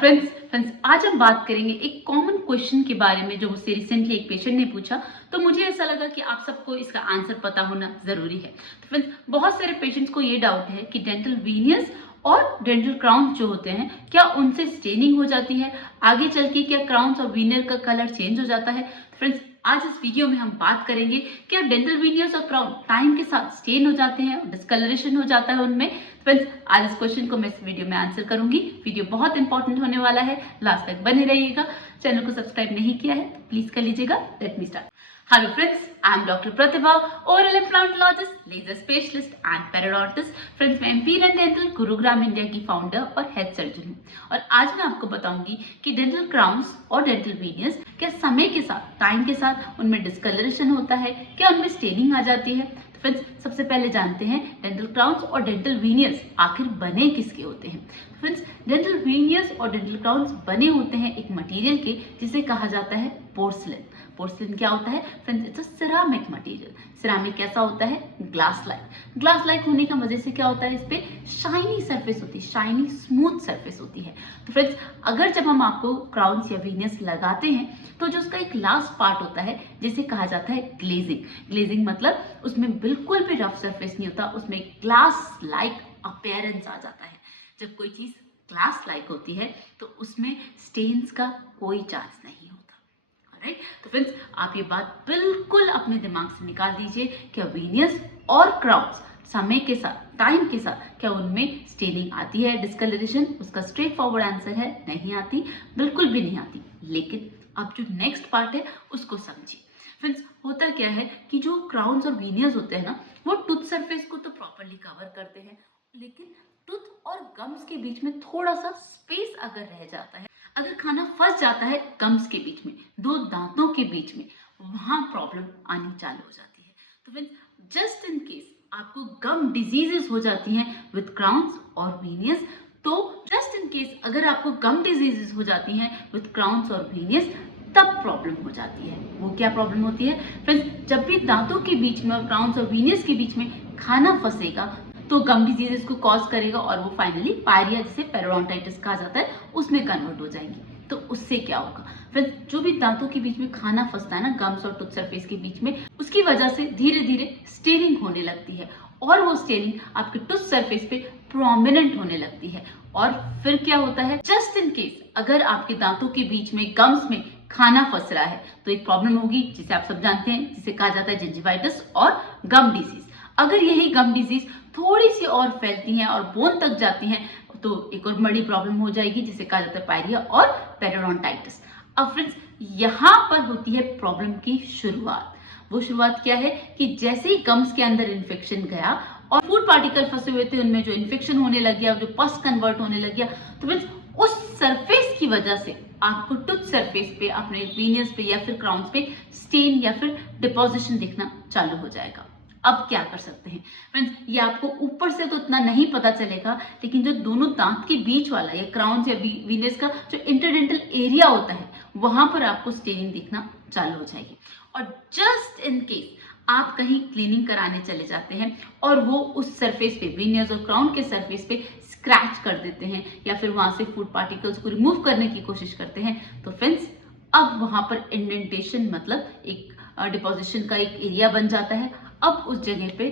Friends आज हम बात करेंगे एक कॉमन क्वेश्चन के बारे में जो मुझसे रिसेंटली एक पेशेंट ने पूछा। तो मुझे ऐसा लगा कि आप सबको इसका आंसर पता होना जरूरी है। तो फ्रेंड्स बहुत सारे पेशेंट्स को ये डाउट है कि डेंटल वीनियस और डेंटल क्राउन्स जो होते हैं क्या उनसे स्टेनिंग हो जाती है, आगे चल के क्या क्राउन्स और वीनियर का कलर चेंज हो जाता है। फ्रेंड्स आज इस वीडियो में हम बात करेंगे क्या डेंटल वीनियर्स और क्राउन टाइम के साथ स्टेन हो जाते हैं, डिस्कलरेशन हो जाता है उनमें। फ्रेंड्स आज इस क्वेश्चन को मैं इस वीडियो में आंसर करूंगी। वीडियो बहुत इंपॉर्टेंट होने वाला है, लास्ट तक बने रहिएगा। चैनल को सब्सक्राइब नहीं किया है तो प्लीज कर लीजिएगा। Let me start. Hello friends, I am doctor Pratibha, oral implantologist, laser specialist and periodontist. Friends मैं इम्पीरियल डेंटल गुरुग्राम इंडिया की फाउंडर और हेड सर्जन हूँ और आज मैं आपको बताऊंगी कि डेंटल क्राउन्स और डेंटल वीनियर्स क्या समय के साथ, टाइम के साथ उनमें डिस्कलरेशन होता है, क्या उनमें स्टेनिंग आ जाती है। फ्रेंड्स सबसे पहले जानते हैं डेंटल क्राउन्स और डेंटल वीनियर्स आखिर बने किसके होते हैं। फ्रेंड्स डेंटल वीनियर्स और डेंटल क्राउन्स बने होते हैं एक मटेरियल के जिसे कहा जाता है पोर्सलिन। पोर्सलिन क्या होता है friends? It's a ceramic material. Ceramic कैसा होता है? Glass like. ग्लास लाइक होने की वजह से क्या होता है, इस पे शाइनी सरफेस होती है, शाइनी स्मूथ सरफेस होती है। तो फ्रेंड्स अगर जब हम आपको क्राउन्स या वीनियर्स लगाते हैं तो जो उसका एक लास्ट पार्ट होता है जिसे कहा जाता है ग्लेजिंग। ग्लेजिंग मतलब उसमें बिल्कुल भी रफ सरफेस नहीं होता, उसमें ग्लास लाइक अपीयरेंस आ जाता है। जब कोई चीज ग्लास लाइक होती है तो उसमें स्टेन्स का कोई चांस नहीं होता। राइट? तो फ्रेंड्स आप ये बात बिल्कुल अपने दिमाग से निकाल दीजिए। क्या वीनियर्स और क्राउन्स समय के साथ, टाइम के साथ क्या उनमें स्टेनिंग आती है, डिस्कलरेशन? उसका स्ट्रेट फॉरवर्ड आंसर है नहीं आती, बिल्कुल भी नहीं आती। लेकिन अब जो नेक्स्ट पार्ट है उसको समझिए। फ्रेंड्स होता क्या है कि जो क्राउन्स और वीनियर्स होते हैं ना, वो टूथ सरफेस को तो प्रॉपरली कवर करते हैं, लेकिन टूथ और गम्स के बीच में थोड़ा सा स्पेस अगर रह जाता है, अगर खाना फंस जाता है गम्स के बीच में, दो दांतों के बीच में, वहां प्रॉब्लम आनी चालू हो जाती है। तो फ्रेंड्स जस्ट इन केस आपको गम डिजीजेस हो जाती हैं विद क्राउन्स और वीनियर्स, तो जस्ट इन केस अगर आपको गम डिजीजेस हो जाती हैं विद क्राउन्स और वीनियर्स तब प्रॉब्लम हो जाती है। वो क्या प्रॉब्लम होती है फ्रेंड्स? जब भी दांतों के बीच में और क्राउन्स और वीनियर्स के बीच में खाना फंसेगा तो गम डिजीजेस को कॉज करेगा और वो फाइनली पायरिया, जिसे पेरोडोंटाइटिस कहा जाता है, उसमें कन्वर्ट हो जाएंगी। तो उससे क्या होगा फ्रेंड्स? जो भी दांतों के बीच में खाना फंसता है ना, गम्स और टूथ सरफेस के बीच में, उसकी वजह से धीरे धीरे स्टेनिंग होने लगती है और वो स्टेनिंग आपके टूथ सरफेस पे प्रोमिनेंट होने लगती है। और फिर क्या होता है, जस्ट इन केस अगर आपके दांतों के बीच में, गम्स में खाना फंस रहा है तो एक प्रॉब्लम होगी जिसे आप सब जानते हैं, जिसे कहा जाता है जिंजिवाइटिस और गम डिजीज। अगर यही गम डिजीज थोड़ी सी और फैलती हैं और बोन तक जाती हैं तो एक और बड़ी प्रॉब्लम हो जाएगी जिसे कहा जाता है पायरिया और पेरोडोंटाइटिस। अब फ्रेंड्स यहाँ पर होती है प्रॉब्लम की शुरुआत। वो शुरुआत क्या है कि जैसे ही गम्स के अंदर इन्फेक्शन गया और फूड पार्टिकल फंसे हुए थे, उनमें जो इन्फेक्शन होने लग गया, जो पस कन्वर्ट होने लग गया, तो फ्रेंड्स उस सरफेस की वजह से आपको टूथ सरफेस पे, अपने वीनियर्स पे या फिर क्राउन्स पे स्टेन या फिर डिपोजिशन दिखना चालू हो जाएगा। अब क्या कर सकते हैं फ्रेंड्स? ये आपको ऊपर से तो इतना नहीं पता चलेगा, लेकिन जो दोनों दांत के बीच वाला या क्राउन्स या वीनियर्स का जो इंटरडेंटल एरिया होता है वहां पर आपको स्टेनिंग दिखना चालू हो जाएगी। और जस्ट इन केस आप कहीं क्लीनिंग कराने चले जाते हैं और वो उस सरफेस पे, वीनियर्स और क्राउन के सरफेस पे स्क्रैच कर देते हैं या फिर वहां से फूड पार्टिकल्स को रिमूव करने की कोशिश करते हैं, तो फ्रेंड्स अब वहां पर इंडेंटेशन मतलब एक डिपोजिशन का एक एरिया बन जाता है। अब उस जगह पे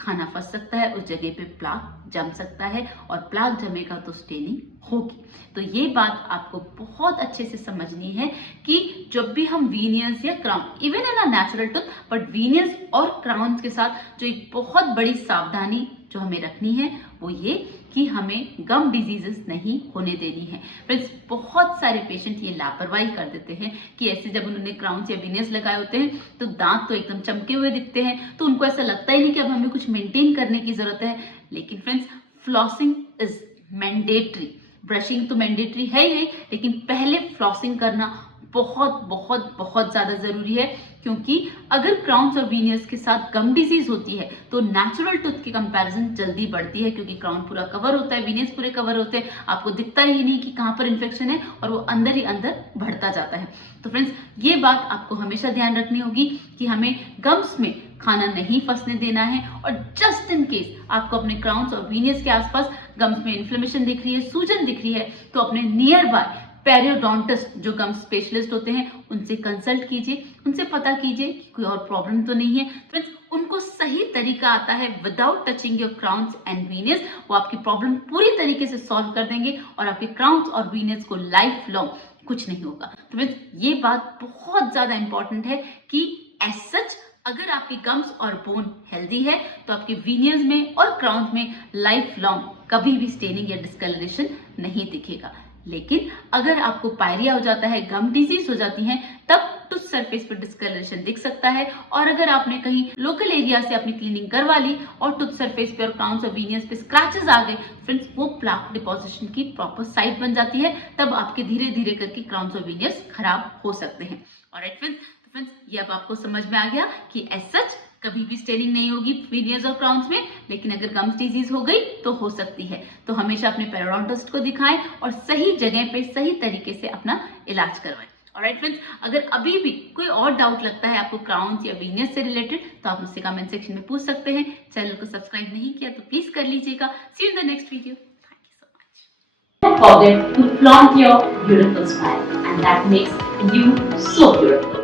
खाना फंस सकता है, उस जगह पे प्लाक जम सकता है और प्लाक जमेगा तो स्टेनिंग होगी। तो ये बात आपको बहुत अच्छे से समझनी है कि जब भी हम वीनियर्स या crown, even in a natural tooth, but veneers और क्राउन के साथ जो एक बहुत बड़ी सावधानी जो हमें रखनी है वो ये कि हमें गम डिजीजेस नहीं होने देनी है। फ्रेंड्स बहुत सारे पेशेंट ये लापरवाही कर देते हैं कि ऐसे जब उन्होंने क्राउन्स या वीनियर्स लगाए होते हैं तो दांत तो एकदम चमके हुए दिखते हैं, तो उनको ऐसा लगता ही नहीं कि अब हमें कुछ मेंटेन करने की जरूरत है। लेकिन friends flossing is mandatory. Brushing तो मैंडेटरी है ही, लेकिन पहले फ्लॉसिंग करना बहुत बहुत बहुत ज्यादा जरूरी है, क्योंकि अगर क्राउन्स और वीनियर्स के साथ गम डिजीज होती है तो नेचुरल टूथ की कंपैरिजन जल्दी बढ़ती है, क्योंकि क्राउन पूरा कवर होता है, वीनियर्स पूरे कवर होते हैं, आपको दिखता ही नहीं कि कहाँ पर इन्फेक्शन है और वो अंदर ही अंदर बढ़ता जाता है। तो फ्रेंड्स ये बात आपको हमेशा ध्यान रखनी होगी कि हमें गम्स में खाना नहीं फंसने देना है। और जस्ट इन केस आपको अपने क्राउन्स और वीनियस के आसपास गम्स में इन्फ्लेमेशन दिख रही है, सूजन दिख रही है, तो अपने नियर बाय पेरियोडोंटिस्ट जो गम स्पेशलिस्ट होते हैं उनसे कंसल्ट कीजिए, उनसे पता कीजिए कि कोई और प्रॉब्लम तो नहीं है। फ्रेंड्स, उनको सही तरीका आता है without touching your crowns and veneers. वो आपकी प्रॉब्लम पूरी तरीके से सॉल्व कर देंगे और आपके क्राउन्स और वीनियस को लाइफ लॉन्ग कुछ नहीं होगा। तो फ्रेंड्स, ये बात बहुत ज्यादा इंपॉर्टेंट है कि एज सच अगर आपकी गम्स और बोन हेल्दी है तो आपके वीनियस में और क्राउन में लाइफ लॉन्ग कभी भी स्टेनिंग या डिस्कलरेशन नहीं दिखेगा। लेकिन अगर आपको पायरिया हो जाता है, गम डिजीज हो जाती है, तब टूथ सरफेस पर डिस्कलरेशन दिख सकता है। और अगर आपने कहीं लोकल एरिया से अपनी क्लीनिंग करवा ली और टूथ सरफेस पे और क्राउन्स और वीनियस पे स्क्रैचेस आ गए, फ्रेंड्स, वो प्लाक डिपोजिशन की प्रॉपर साइट बन जाती है। तब आपके धीरे धीरे करके क्राउन्स और वीनियस खराब हो सकते हैं। ऑलराइट फ्रेंड्स, ये अब आपको समझ में आ गया कि एज सच कभी भी स्टेनिंग नहीं होगी वीनियस और क्राउन्स में, लेकिन अगर गम्स डिजीज हो गई तो हो सकती है। तो हमेशा अपने पेरियोडोंटिस्ट को दिखाएं और सही जगह पे सही तरीके से अपना इलाज करवाएं। ऑलराइट फ्रेंड्स, अगर अभी भी कोई और डाउट लगता है आपको क्राउन्स या वीनियस से रिलेटेड तो आप मुझसे कमेंट सेक्शन में पूछ सकते हैं। चैनल को सब्सक्राइब नहीं किया तो प्लीज कर लीजिएगा। See you in the next video. Thank you so much. Don't forget to flaunt your beautiful smile, and that makes you so beautiful.